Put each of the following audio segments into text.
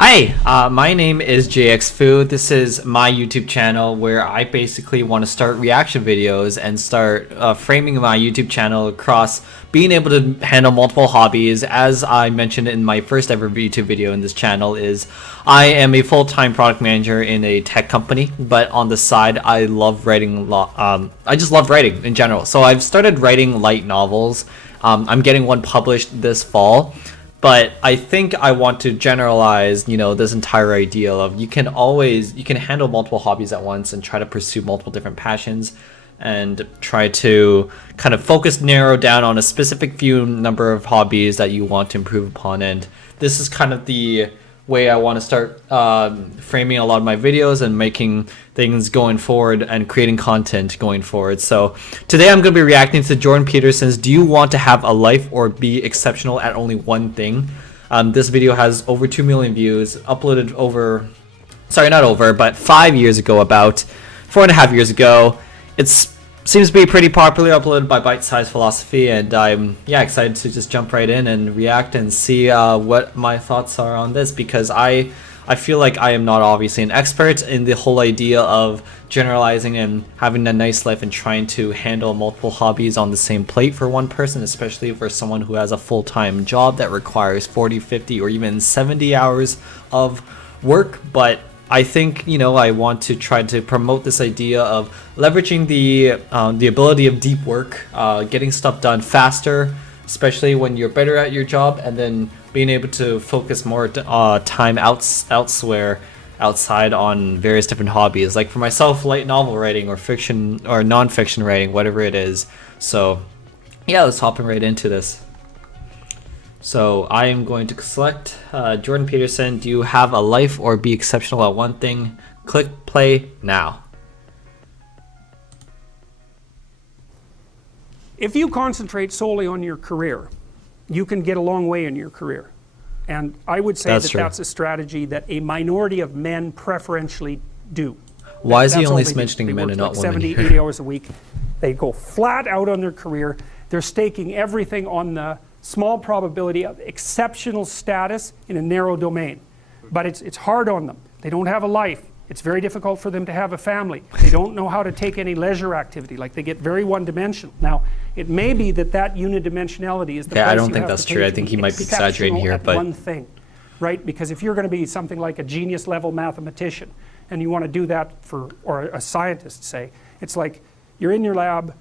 Hi, my name is authorjxfu. This is my YouTube channel where I basically want to start reaction videos and start framing my YouTube channel across being able to handle multiple hobbies. As I mentioned in my first ever YouTube video in this channel, is I am a full-time product manager in a tech company, but on the side I love writing. I just love writing in general. So I've started writing light novels. I'm getting one published this fall. But I think I want to generalize, this entire idea of you can handle multiple hobbies at once and try to pursue multiple different passions and try to kind of narrow down on a specific few number of hobbies that you want to improve upon. And this is kind of the way I want to start framing a lot of my videos and making things going forward and creating content going forward. So today I'm going to be reacting to Jordan Peterson's Do You Want to Have a Life or Be Exceptional at Only One Thing? This video has over 2 million views, uploaded but 5 years ago, about 4.5 years ago. Seems to be pretty popular, uploaded by Bite Size Philosophy, and I'm excited to just jump right in and react and see what my thoughts are on this, because I feel like I am not obviously an expert in the whole idea of generalizing and having a nice life and trying to handle multiple hobbies on the same plate for one person, especially for someone who has a full-time job that requires 40, 50, or even 70 hours of work. But I think, I want to try to promote this idea of leveraging the ability of deep work, getting stuff done faster, especially when you're better at your job, and then being able to focus more time elsewhere, outside on various different hobbies. Like for myself, light novel writing or fiction or non-fiction writing, whatever it is. So yeah, let's hop right into this. So I am going to select Jordan Peterson, Do You Have a Life or Be Exceptional at One Thing? Click play now. If you concentrate solely on your career, you can get a long way in your career. And I would say that's a strategy that a minority of men preferentially do. Why is he only mentioning men and not women? 70, 80 hours a week. They go flat out on their career. They're staking everything on the small probability of exceptional status in a narrow domain. But it's hard on them. They don't have a life. It's very difficult for them to have a family. They don't know how to take any leisure activity. Like, they get very one-dimensional. Now, it may be that unidimensionality is the price I don't you think have that's to true. pay I think to he be might be exaggerating here, exceptional but at one thing, right? Because if you're going to be something like a genius-level mathematician, and you want to do that or a scientist, say, it's like you're in your lab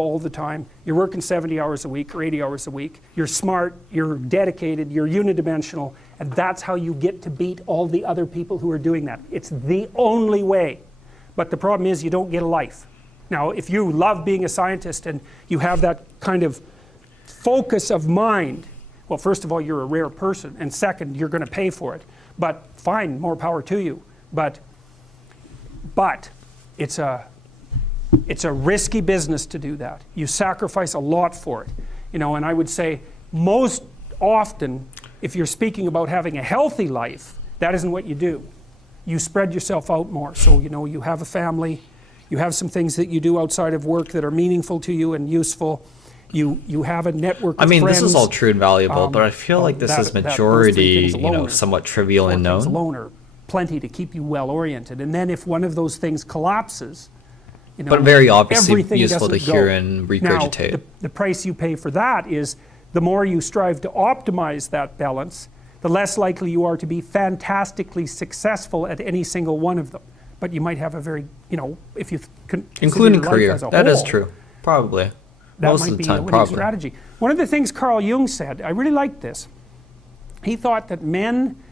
all the time, you're working 70 hours a week or 80 hours a week, you're smart, you're dedicated, you're unidimensional, and that's how you get to beat all the other people who are doing that. It's the only way. But the problem is you don't get a life. Now, if you love being a scientist and you have that kind of focus of mind, well, first of all, you're a rare person, and second, you're going to pay for it. But fine, more power to you. But it's a risky business to do that. You sacrifice a lot for it. And I would say most often, if you're speaking about having a healthy life, that isn't what you do. You spread yourself out more. So, you have a family, you have some things that you do outside of work that are meaningful to you and useful. You have a network of friends. This is all true and valuable, but I feel like this is majority, somewhat trivial and known. Alone are plenty to keep you well oriented. And then if one of those things collapses, but very obviously useful to hear and regurgitate. Now, the price you pay for that is the more you strive to optimize that balance, the less likely you are to be fantastically successful at any single one of them. But you might have a very, if you including career, that is true, probably. Most of the time, probably. Strategy. One of the things Carl Jung said, I really liked this. He thought that men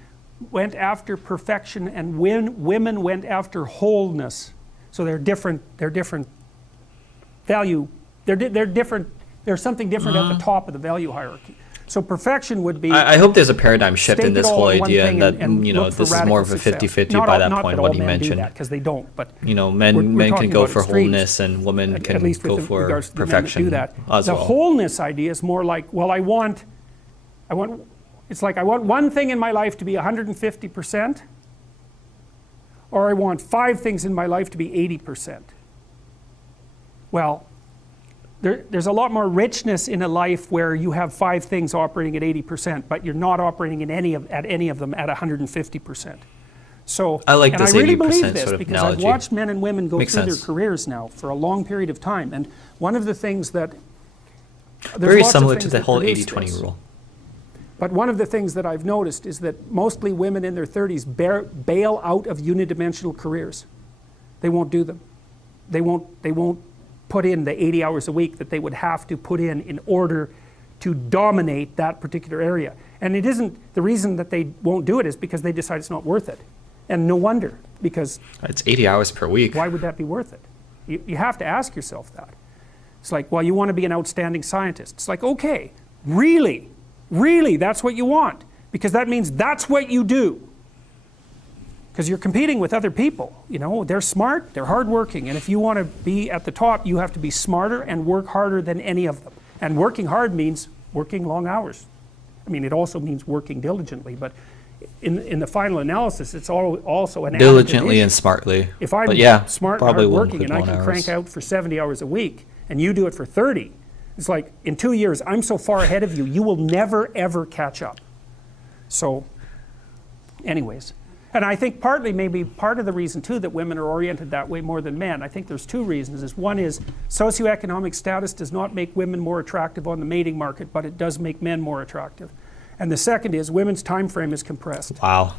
went after perfection and women went after wholeness. So they're different value. They're different. There's something different at the top of the value hierarchy. So perfection would be. I hope there's a paradigm shift in this whole idea, and that this is more of a 50-50 by that point. What he mentioned, because they don't. But men can go for wholeness, and women can go for perfection. The wholeness idea is more like, well, I want. It's like I want one thing in my life to be 150%. Or I want 5 things in my life to be 80%. Well, there's a lot more richness in a life where you have 5 things operating at 80%, but you're not operating in any of them at 150%. So, I like and this I really 80% believe this sort of because analogy. I've watched men and women go Makes through sense. their careers now for a long period of time, and one of the things that Very lots of similar to things the that whole produce 80-20 this. rule. But one of the things that I've noticed is that mostly women in their 30s bail out of unidimensional careers. They won't do them. They won't put in the 80 hours a week that they would have to put in order to dominate that particular area. And it isn't, the reason that they won't do it is because they decide it's not worth it. And no wonder, because It's 80 hours per week. why would that be worth it? You have to ask yourself that. It's like, well, you want to be an outstanding scientist. It's like, okay, really, that's what you want, because that means that's what you do. Because you're competing with other people, you know, they're smart, they're hardworking, and if you want to be at the top, you have to be smarter and work harder than any of them. And working hard means working long hours. I mean, it also means working diligently, but in the final analysis, it's also an Diligently additive and issue. smartly. If I'm But yeah, smart and probably wouldn't hardworking and I include can long crank hours. out for 70 hours a week, and you do it for 30, it's like, in 2 years, I'm so far ahead of you, you will never, ever catch up. So, anyways. And I think partly, maybe part of the reason too that women are oriented that way more than men, I think there's 2 reasons. One is socioeconomic status does not make women more attractive on the mating market, but it does make men more attractive. And the second is women's time frame is compressed, Wow.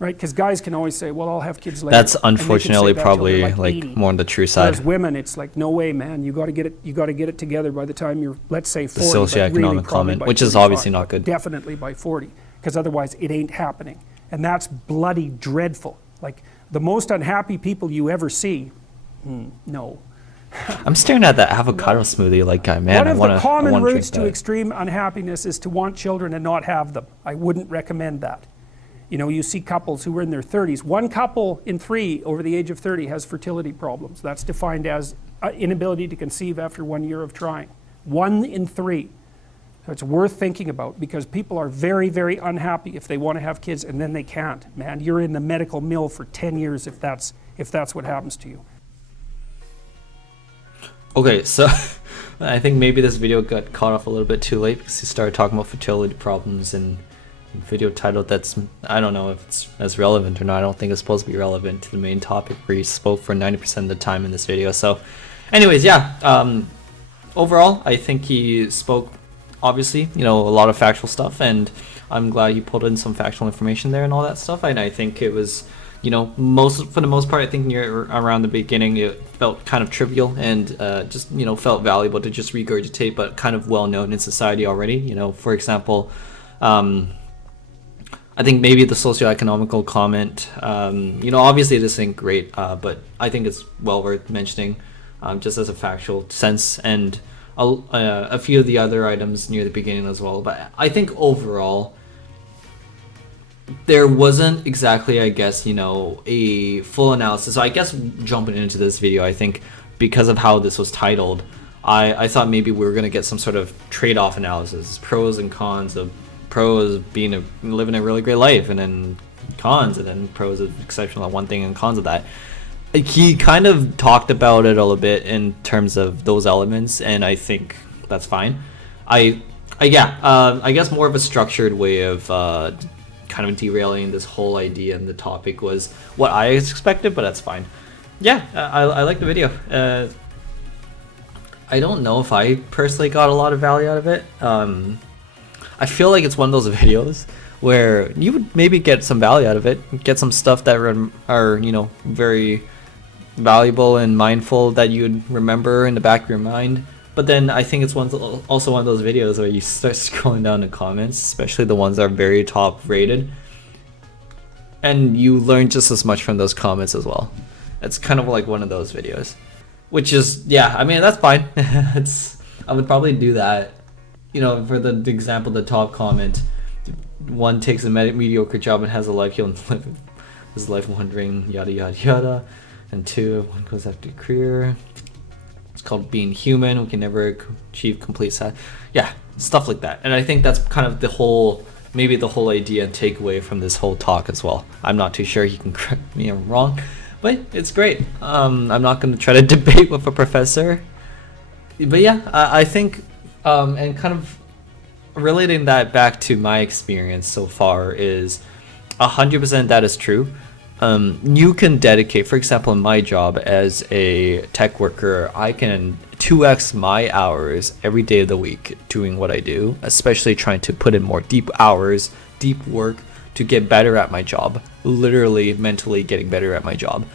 right? Because guys can always say, well, I'll have kids later. That's And they can say unfortunately that till probably they're like 80. more on the true side. Whereas women, it's like, no way, man. You got to get it together by the time you're, let's say, 40. The but socioeconomic really probably comment, by which is 35, obviously not good. Definitely by 40, because otherwise it ain't happening, and that's bloody dreadful. Like the most unhappy people you ever see, no. I'm staring at that avocado smoothie like, man, One I of want the to common drink routes to that. extreme unhappiness is to want children and not have them. I wouldn't recommend that. You know, you see couples who are in their 30s. 1 couple in 3 over the age of 30 has fertility problems. That's defined as inability to conceive after 1 year of trying. 1 in 3. So it's worth thinking about, because people are very, very unhappy if they want to have kids and then they can't. Man, you're in the medical mill for 10 years if that's what happens to you. Okay, so I think maybe this video got caught off a little bit too late because he started talking about fertility problems and video title that's, I don't know if it's as relevant or not. I don't think it's supposed to be relevant to the main topic where he spoke for 90% of the time in this video. So anyways, yeah, overall, I think he spoke, obviously, you know, a lot of factual stuff, and I'm glad he pulled in some factual information there and all that stuff. And I think it was, you know, for the most part, I think near around the beginning, it felt kind of trivial and just, you know, felt valuable to just regurgitate, but kind of well known in society already. You know, for example, I think maybe the socioeconomical comment, you know, obviously this ain't great, but I think it's well worth mentioning just as a factual sense, and a few of the other items near the beginning as well. But I think overall, there wasn't exactly, I guess, you know, a full analysis. So I guess jumping into this video, I think because of how this was titled, I thought maybe we were going to get some sort of trade-off analysis, pros and cons of pros being living a really great life, and then cons, and then pros of exceptional at one thing and cons of that. He kind of talked about it a little bit in terms of those elements, and I think that's fine. I guess more of a structured way of kind of derailing this whole idea and the topic was what I expected, but that's fine. Yeah, I like the video. I don't know if I personally got a lot of value out of it. I feel like it's one of those videos where you would maybe get some value out of it, get some stuff that are, you know, very valuable and mindful that you would remember in the back of your mind. But then I think it's also one of those videos where you start scrolling down the comments, especially the ones that are very top rated, and you learn just as much from those comments as well. It's kind of like one of those videos, which is, yeah, I mean, that's fine. I would probably do that. You know, for the example, the top comment, 1 takes a mediocre job and has a life he'll live his life wondering, yada yada yada, and 2, 1 goes after a career. It's called being human. We can never achieve complete yeah, stuff like that. And I think that's kind of maybe the whole idea and takeaway from this whole talk as well. I'm not too sure. He can correct me if I'm wrong, but it's great. I'm not going to try to debate with a professor. but yeah, I think, and kind of relating that back to my experience so far is 100% that is true. You can dedicate, for example, in my job as a tech worker, I can 2x my hours every day of the week doing what I do, especially trying to put in more deep hours, deep work to get better at my job, literally mentally getting better at my job.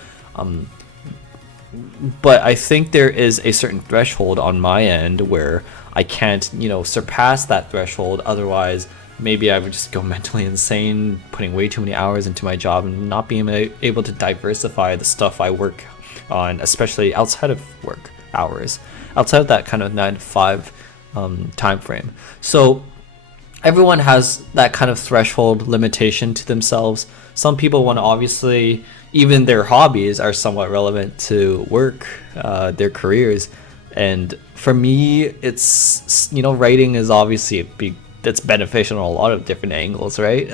But I think there is a certain threshold on my end where I can't, surpass that threshold. Otherwise, maybe I would just go mentally insane, putting way too many hours into my job and not being able to diversify the stuff I work on, especially outside of work hours, outside of that kind of 9 to 5 time frame. So everyone has that kind of threshold limitation to themselves. Some people want to, obviously, even their hobbies are somewhat relevant to work, their careers. And for me, it's, writing is obviously that's beneficial in a lot of different angles, right?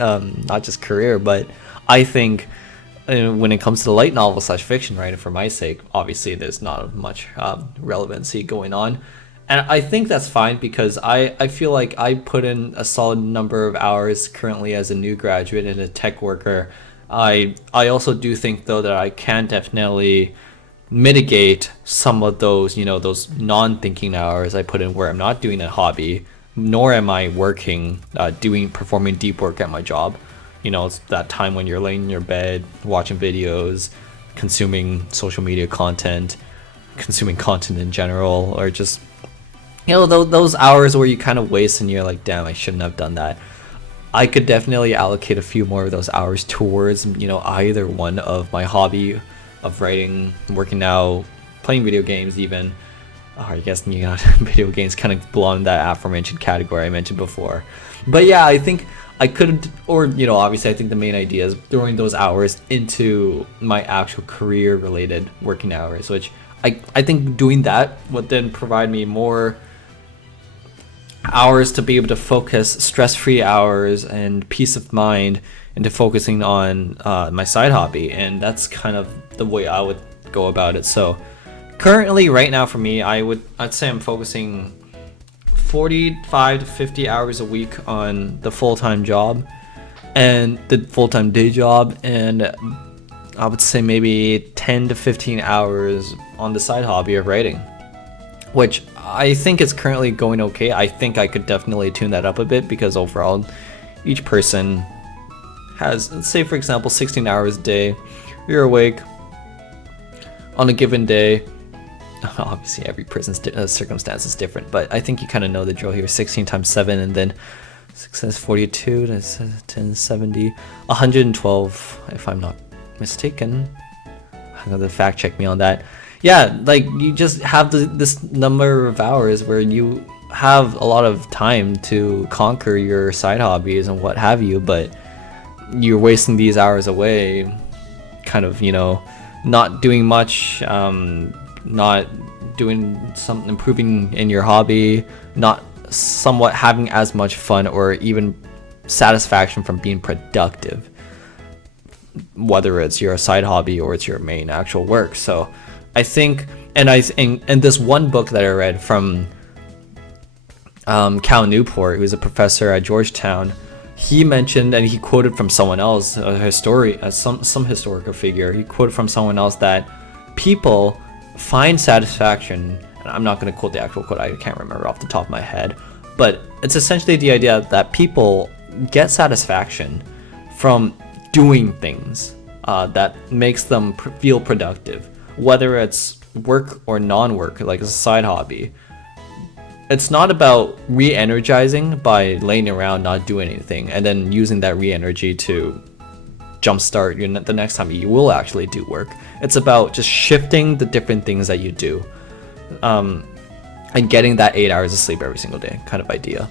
Not just career, but I think when it comes to light novel / fiction writing, for my sake, obviously there's not much relevancy going on. And I think that's fine because I feel like I put in a solid number of hours currently as a new graduate and a tech worker. I also do think, though, that I can definitely mitigate some of those, those non-thinking hours I put in where I'm not doing a hobby, nor am I working, performing deep work at my job. It's that time when you're laying in your bed, watching videos, consuming social media content, consuming content in general, or just, those hours where you kind of waste and you're like, damn, I shouldn't have done that. I could definitely allocate a few more of those hours towards, either one of my hobby of writing, working out, playing video games even. I guess video games kind of belong in that aforementioned category I mentioned before. But yeah, I think I could, or obviously I think the main idea is throwing those hours into my actual career related working hours, which I think doing that would then provide me more hours to be able to focus, stress-free hours and peace of mind into focusing on my side hobby. And that's kind of the way I would go about it. So currently, right now for me, I'd say I'm focusing 45 to 50 hours a week on the full-time job and the full-time day job, and I would say maybe 10 to 15 hours on the side hobby of writing, which I think is currently going okay. I think I could definitely tune that up a bit because overall each person has, let's say for example, 16 hours a day. You're awake on a given day. Obviously every person's circumstance is different, but I think you kind of know the drill here. 16 times 7 and then 6 is 42, that's 10, 70, 112 if I'm not mistaken. I'm gonna fact check me on that. Yeah, like you just have this number of hours where you have a lot of time to conquer your side hobbies and what have you, but you're wasting these hours away kind of, not doing much, not doing some improving in your hobby, not somewhat having as much fun or even satisfaction from being productive, whether it's your side hobby or it's your main actual work. So I think, and this one book that I read from Cal Newport, who's a professor at Georgetown, he mentioned, and he quoted from someone else, some historical figure, he quoted from someone else that people find satisfaction, and I'm not going to quote the actual quote, I can't remember off the top of my head, but it's essentially the idea that people get satisfaction from doing things that makes them feel productive, whether it's work or non-work, like a side hobby. It's not about re-energizing by laying around not doing anything and then using that re-energy to jumpstart the next time you will actually do work. It's about just shifting the different things that you do, and getting that 8 hours of sleep every single day kind of idea.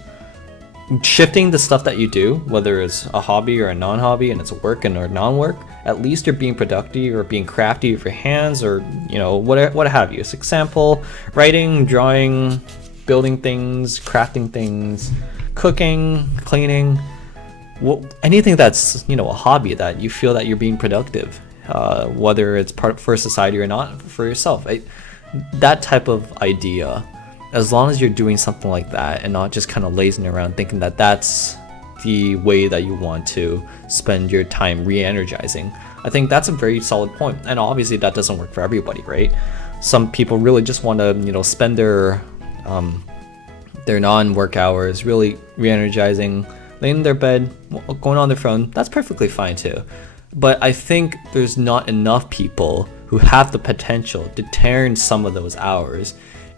Shifting the stuff that you do, whether it's a hobby or a non-hobby, and it's work and or non-work, at least you're being productive or being crafty with your hands, or what have you. For example, writing, drawing, building things, crafting things, cooking, cleaning, anything that's a hobby that you feel that you're being productive, whether it's part for society or not, for yourself. That type of idea as long as you're doing something like that and not just kind of lazing around thinking that that's the way that you want to spend your time re-energizing, I think that's a very solid point. And obviously that doesn't work for everybody, right? Some people really just want to, you know, spend their non-work hours really re-energizing, laying in their bed, going on their phone. That's perfectly fine too. But I think there's not enough people who have the potential to turn some of those hours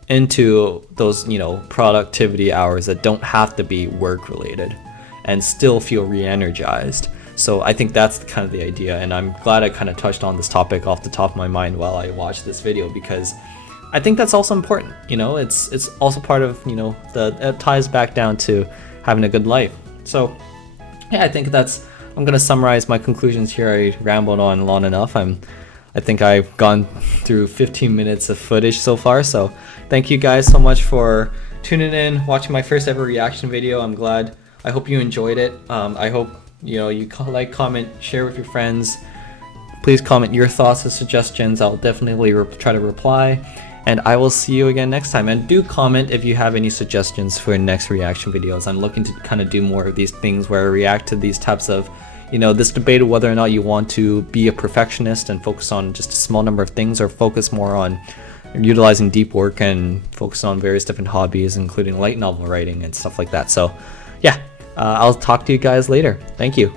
into those, you know, productivity hours that don't have to be work related and still feel re-energized. So I think that's kind of the idea, and I'm glad I kind of touched on this topic off the top of my mind while I watched this video, because I think that's also important. You know, it's also part of, you know, it ties back down to having a good life. So yeah, I think I'm gonna summarize my conclusions here. I rambled on long enough. I think I've gone through 15 minutes of footage so far, so thank you guys so much for tuning in, watching my first ever reaction video. I hope you enjoyed it. I hope, you know, you like, comment, share with your friends. Please comment your thoughts and suggestions. I'll definitely try to reply, and I will see you again next time. And do comment if you have any suggestions for next reaction videos. I'm looking to kind of do more of these things where I react to these types of, you know, this debate of whether or not you want to be a perfectionist and focus on just a small number of things, or focus more on utilizing deep work and focus on various different hobbies, including light novel writing and stuff like that. So yeah, I'll talk to you guys later. Thank you.